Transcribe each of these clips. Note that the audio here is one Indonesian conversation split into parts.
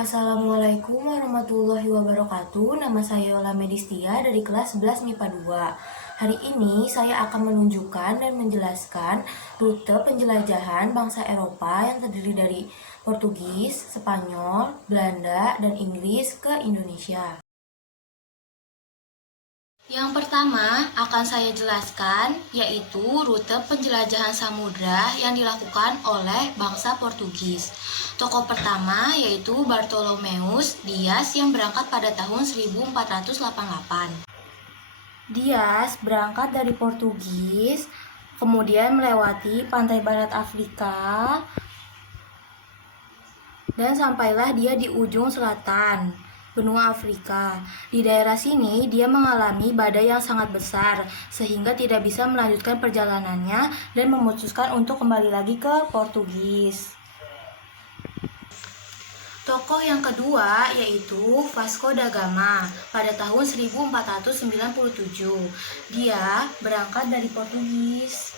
Assalamualaikum warahmatullahi wabarakatuh. Nama saya Yola Medistia dari kelas 11 MIPA 2. Hari ini saya akan menunjukkan dan menjelaskan rute penjelajahan bangsa Eropa yang terdiri dari Portugis, Spanyol, Belanda, dan Inggris ke Indonesia. Yang pertama akan saya jelaskan yaitu rute penjelajahan samudra yang dilakukan oleh bangsa Portugis. Tokoh pertama yaitu Bartolomeus Dias yang berangkat pada tahun 1488. Dias berangkat dari Portugis, kemudian melewati pantai barat Afrika, dan sampailah dia di ujung selatan benua Afrika. Di daerah sini dia mengalami badai yang sangat besar sehingga tidak bisa melanjutkan perjalanannya dan memutuskan untuk kembali lagi ke Portugis. Tokoh yang kedua yaitu Vasco da Gama pada tahun 1497. Dia berangkat dari Portugis,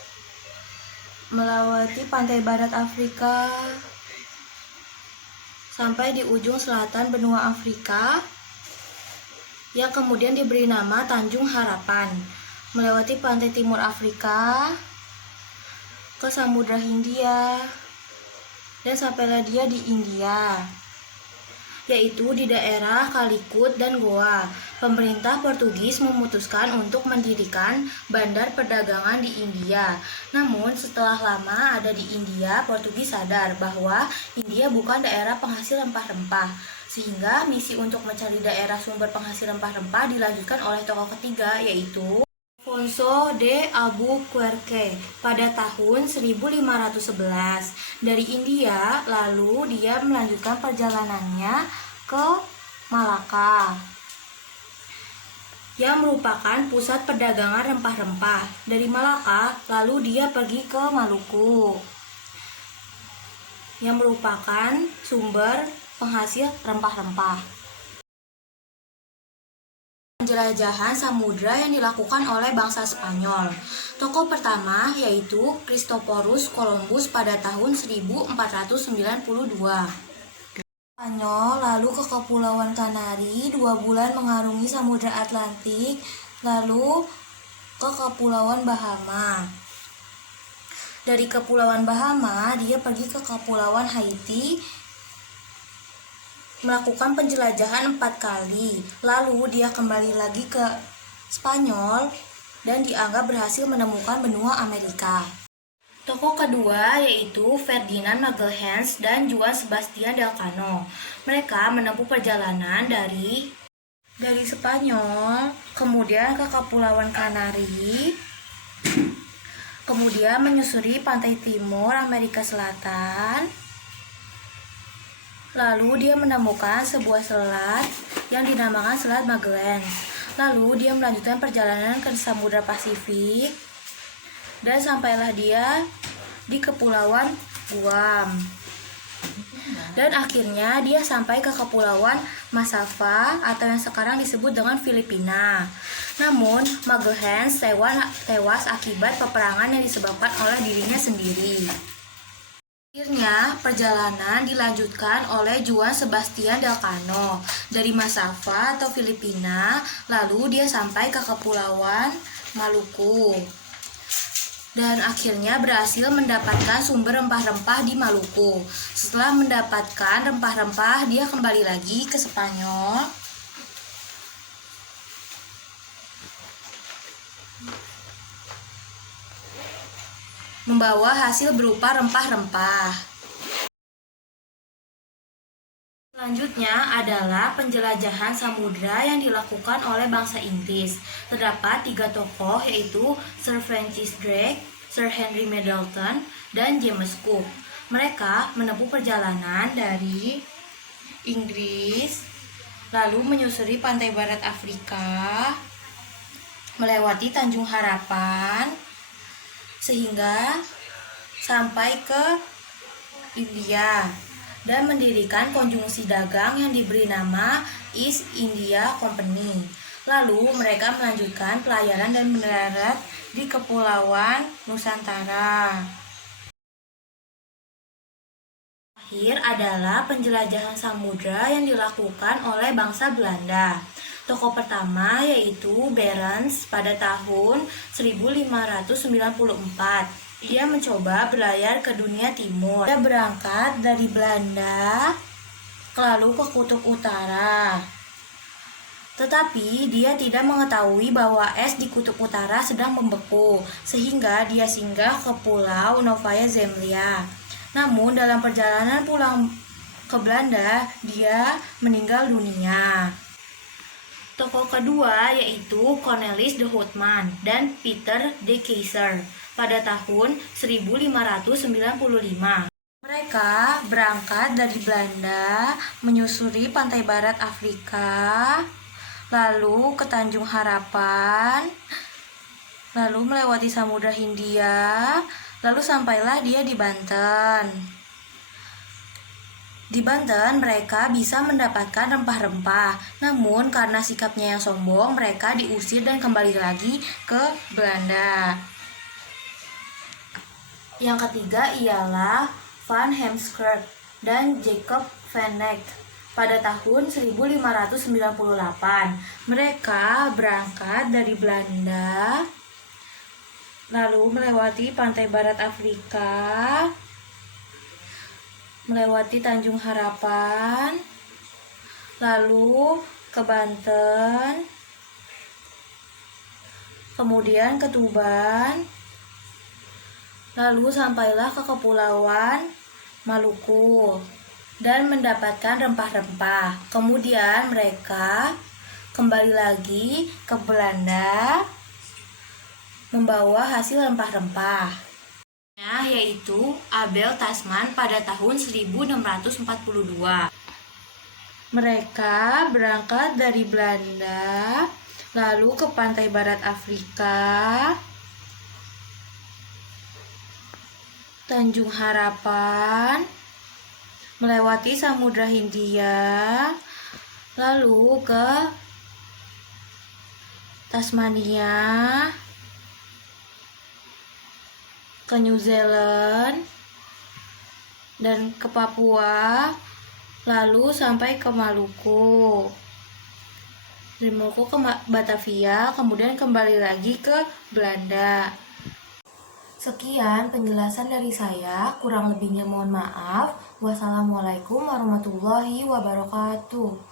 melewati pantai barat Afrika, sampai di ujung selatan benua Afrika yang kemudian diberi nama Tanjung Harapan, melewati pantai timur Afrika ke Samudra Hindia, dan sampailah dia di India, yaitu di daerah Calicut dan Goa. Pemerintah Portugis memutuskan untuk mendirikan bandar perdagangan di India. Namun setelah lama ada di India, Portugis sadar bahwa India bukan daerah penghasil rempah-rempah, sehingga misi untuk mencari daerah sumber penghasil rempah-rempah dilanjutkan oleh tokoh ketiga yaitu Afonso de Albuquerque pada tahun 1511 dari India. Lalu dia melanjutkan perjalanannya ke Malaka yang merupakan pusat perdagangan rempah-rempah. Dari Malaka lalu dia pergi ke Maluku yang merupakan sumber penghasil rempah-rempah. Penjelajahan samudra yang dilakukan oleh bangsa Spanyol. Tokoh pertama yaitu Christophorus Columbus pada tahun 1492. Spanyol lalu ke Kepulauan Kanari 2 bulan mengarungi Samudra Atlantik, lalu ke Kepulauan Bahama. Dari Kepulauan Bahama dia pergi ke Kepulauan Haiti, melakukan penjelajahan 4 kali, lalu dia kembali lagi ke Spanyol dan dianggap berhasil menemukan benua Amerika. Tokoh kedua yaitu Ferdinand Magalhães dan Juan Sebastian Elcano. Mereka menempuh perjalanan dari Spanyol, kemudian ke Kepulauan Kanari, kemudian menyusuri pantai timur Amerika Selatan. Lalu dia menemukan sebuah selat yang dinamakan Selat Magellan. Lalu dia melanjutkan perjalanan ke Samudra Pasifik dan sampailah dia di Kepulauan Guam. Dan akhirnya dia sampai ke Kepulauan Masava atau yang sekarang disebut dengan Filipina. Namun Magalhães tewas akibat peperangan yang disebabkan oleh dirinya sendiri. Akhirnya perjalanan dilanjutkan oleh Juan Sebastian Elcano dari Masava atau Filipina, lalu dia sampai ke Kepulauan Maluku dan akhirnya berhasil mendapatkan sumber rempah-rempah di Maluku. Setelah mendapatkan rempah-rempah, dia kembali lagi ke Spanyol membawa hasil berupa rempah-rempah. Selanjutnya adalah penjelajahan samudra yang dilakukan oleh bangsa Inggris. Terdapat 3 tokoh yaitu Sir Francis Drake, Sir Henry Middleton, dan James Cook. Mereka menempuh perjalanan dari Inggris, lalu menyusuri pantai barat Afrika, melewati Tanjung Harapan, sehingga sampai ke India dan mendirikan konjungsi dagang yang diberi nama East India Company. Lalu mereka melanjutkan pelayaran dan mendarat di Kepulauan Nusantara. terakhir adalah penjelajahan samudra yang dilakukan oleh bangsa Belanda. Tokoh pertama yaitu Barents pada tahun 1594. Dia mencoba berlayar ke dunia timur. Dia berangkat dari Belanda lalu ke kutub utara. Tetapi dia tidak mengetahui bahwa es di kutub utara sedang membeku, sehingga dia singgah ke pulau Novaya Zemlya. Namun dalam perjalanan pulang ke Belanda, dia meninggal dunia. Tokoh kedua yaitu Cornelis de Houtman dan Peter de Keyser pada tahun 1595. Mereka berangkat dari Belanda, menyusuri pantai barat Afrika, lalu ke Tanjung Harapan, lalu melewati Samudra Hindia, lalu sampailah dia di Banten. Di Banten mereka bisa mendapatkan rempah-rempah, namun karena sikapnya yang sombong, mereka diusir dan kembali lagi ke Belanda. Yang ketiga ialah Van Heemskerk dan Jacob van Eyck. Pada tahun 1598, mereka berangkat dari Belanda, lalu melewati pantai barat Afrika, melewati Tanjung Harapan, lalu ke Banten, kemudian ke Tuban, lalu sampailah ke Kepulauan Maluku dan mendapatkan rempah-rempah. Kemudian mereka kembali lagi ke Belanda membawa hasil rempah-rempah, yaitu Abel Tasman pada tahun 1642. Mereka berangkat dari Belanda lalu ke pantai barat Afrika, Tanjung Harapan, melewati Samudra Hindia, lalu ke Tasmania, ke New Zealand, dan ke Papua, lalu sampai ke Maluku. Dari Maluku ke Batavia, kemudian kembali lagi ke Belanda. Sekian penjelasan dari saya, kurang lebihnya mohon maaf. Wassalamualaikum warahmatullahi wabarakatuh.